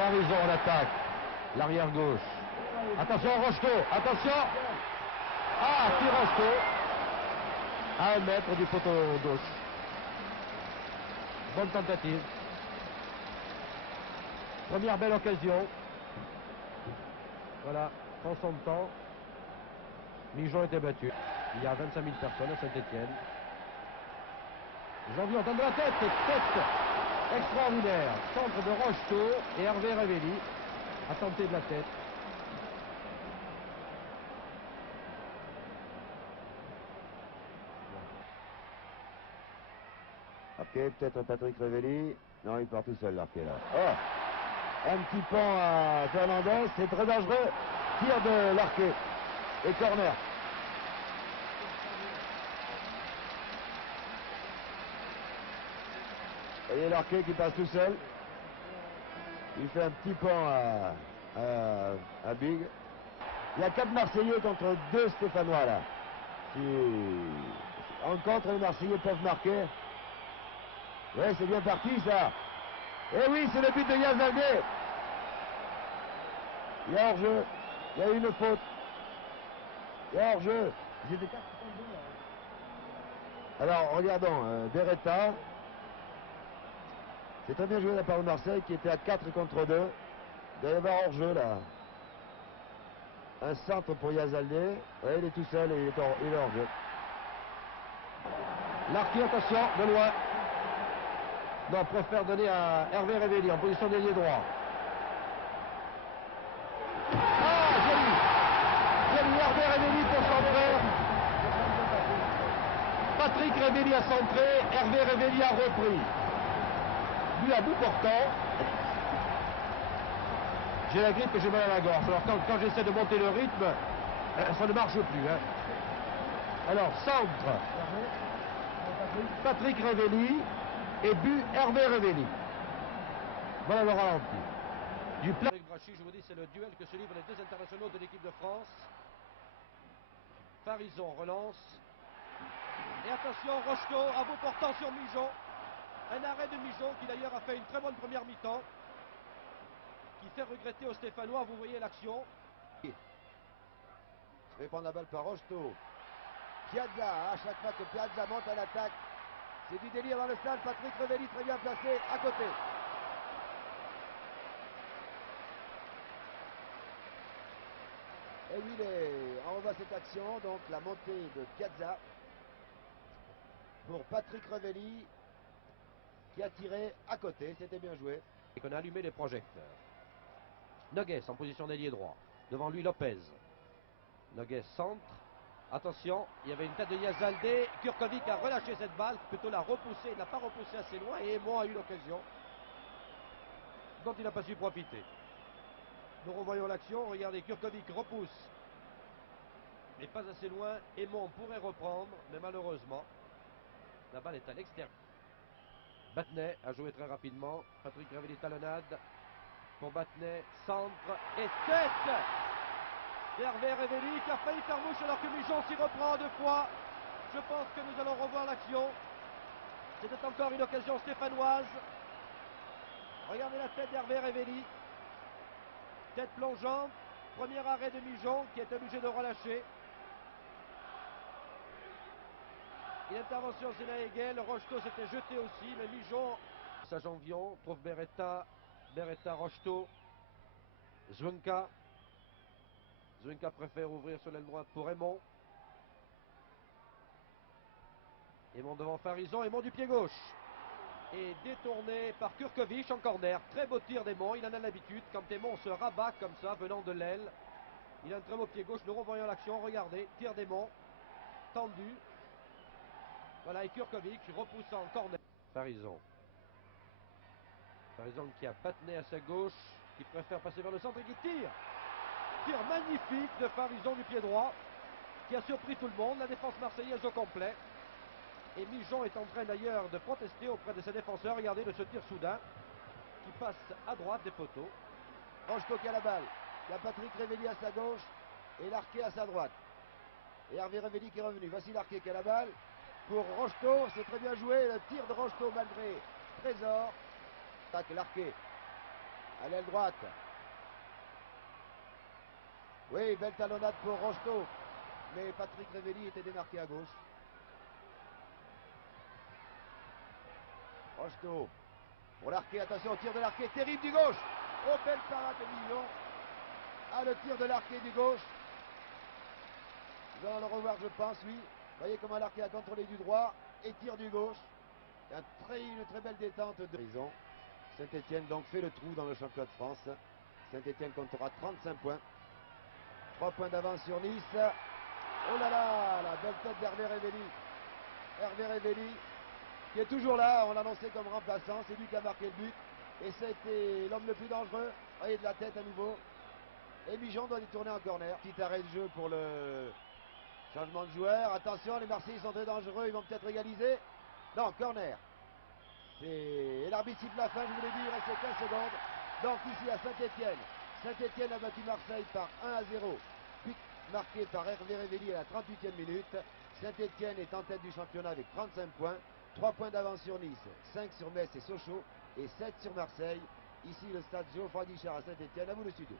Farison en attaque. L'arrière gauche. Attention Rocheteau. Attention. Ah, qui Rocheteau. À 1 mètre du poteau gauche. Bonne tentative. Première belle occasion. Voilà, prend son temps. Mijon était battu. Il y a 25 000 personnes à Saint-Étienne. Janvier entend de la tête. Tête extraordinaire. Centre de Rocheteau et Hervé Révelli a tenté de la tête. Ok, peut-être Patrick Révelli. Non, il part tout seul, l'arqué, là. Oh! Un petit pan à Fernandez, c'est très dangereux. Tir de l'arqué. Et corner. Vous voyez l'arqué qui passe tout seul. Il fait un petit pan à Big. Il y a 4 Marseillais contre 2 Stéphanois, là. En contre, les Marseillais peuvent marquer. Ouais, c'est bien parti, ça. Et oui, c'est le but de Yazaldé. Il y a hors-jeu. Il y a eu une faute. Il y a hors-jeu. Ils étaient 4 contre 2, là. Alors, regardons. Beretta. C'est très bien joué de la part de Marseille qui était à 4 contre 2. Il doit y avoir hors-jeu, là. Un centre pour Yazaldé. Ouais, il est tout seul et il est hors-jeu. L'arqué, attention, de loin. Non, préfère donner à Hervé Révelli en position d'ailier droit. Ah, joli. Joli, Hervé Révelli pour centrer. Patrick Révelli a centré, Hervé Révelli a repris. Lui à bout portant. J'ai la grippe et j'ai mal à la gorge. Alors quand j'essaie de monter le rythme, ça ne marche plus. Hein. Alors, centre. Patrick Révelli. Et but Hervé Révelli. Voilà le ralenti. Du plat. Avec Brachy, je vous dis, c'est le duel que se livrent les 2 internationaux de l'équipe de France. Farison relance. Et attention, Rocheteau à bout portant sur Mijon. Un arrêt de Mijon qui d'ailleurs a fait une très bonne première mi-temps. Qui fait regretter aux Stéphanois, vous voyez l'action. Je vais prendre la balle par Rocheteau. Piazza, à chaque fois que Piazza monte à l'attaque. C'est du délire dans le stade. Patrick Révelli très bien placé à côté. Et oui, on voit cette action. Donc la montée de Piazza pour Patrick Révelli qui a tiré à côté. C'était bien joué. Et qu'on a allumé les projecteurs. Noguès en position d'ailier droit. Devant lui Lopez. Noguès centre. Attention, il y avait une tête de Yazaldé. Kurkovic a relâché cette balle, plutôt l'a repoussée. Il n'a pas repoussé assez loin et Aimon a eu l'occasion dont il n'a pas su profiter. Nous revoyons l'action. Regardez, Kurkovic repousse. Mais pas assez loin. Aimon pourrait reprendre, mais malheureusement, la balle est à l'extérieur. Battenet a joué très rapidement. Patrick Révelli talonnade pour Battenet. Centre et tête Hervé Révelli qui a failli faire mouche alors que Mijon s'y reprend 2 fois. Je pense que nous allons revoir l'action. C'était encore une occasion stéphanoise. Regardez la tête d'Hervé Révelli. Tête plongeante. Premier arrêt de Mijon qui est obligé de relâcher. Une intervention Zena Hegel. Rocheteau s'était jeté aussi, mais Mijon. Sajanvion trouve Beretta. Beretta, Rocheteau. Zwenka. Zwenka préfère ouvrir sur l'aile droite pour Aimon. Aimon devant Farison, Aimon du pied gauche. Et détourné par Kurkovic en corner. Très beau tir d'Aimon, il en a l'habitude. Quand Aimon se rabat comme ça, venant de l'aile. Il a un très beau pied gauche, nous revoyons l'action, regardez. Tir d'Aimon, tendu. Voilà, et Kurkovic repoussant en corner. Farison. Farison qui a Battenet à sa gauche, qui préfère passer vers le centre et qui tire. Tir magnifique de Farison du pied droit, qui a surpris tout le monde, la défense marseillaise au complet. Et Mijon est en train d'ailleurs de protester auprès de ses défenseurs. Regardez de ce tir soudain, qui passe à droite des poteaux. Rocheteau qui a la balle. Il y a Patrick Révelli à sa gauche et l'arqué à sa droite. Et Hervé Révelli qui est revenu. Voici l'arqué qui a la balle. Pour Rocheteau, c'est très bien joué. Le tir de Rocheteau malgré Trésor. Tac, l'arqué. à l'aile droite. Oui, belle talonnade pour Rocheteau. Mais Patrick Révéli était démarqué à gauche. Rocheteau. Pour l'arqué, attention au tir de l'arqué, terrible du gauche. Oh, belle parade de Millon. Ah, le tir de l'arqué du gauche. Nous allons le revoir, je pense, oui. Voyez comment l'arqué a contrôlé du droit et tire du gauche. Une très belle détente de Rison. Saint-Étienne donc fait le trou dans le championnat de France. Saint-Étienne comptera 35 points. 3 points d'avance sur Nice. Oh là là, la belle tête d'Hervé Révéli. Hervé Révéli, qui est toujours là, on l'a annoncé comme remplaçant. C'est lui qui a marqué le but. Et c'était l'homme le plus dangereux. Voyez de la tête à nouveau. Et Mijon doit détourner en corner. Petit arrêt de jeu pour le changement de joueur. Attention, les Marseillais sont très dangereux. Ils vont peut-être égaliser. Non, corner. Et l'arbitre siffle la fin, je vous l'ai dit, il reste 15 secondes. Donc ici à Saint-Étienne. Saint-Étienne a battu Marseille par 1-0. But marqué par Hervé Révéli à la 38e minute. Saint-Étienne est en tête du championnat avec 35 points. 3 points d'avance sur Nice, 5 sur Metz et Sochaux et 7 sur Marseille. Ici le stade Geoffroy Guichard à Saint-Étienne. À vous le studio.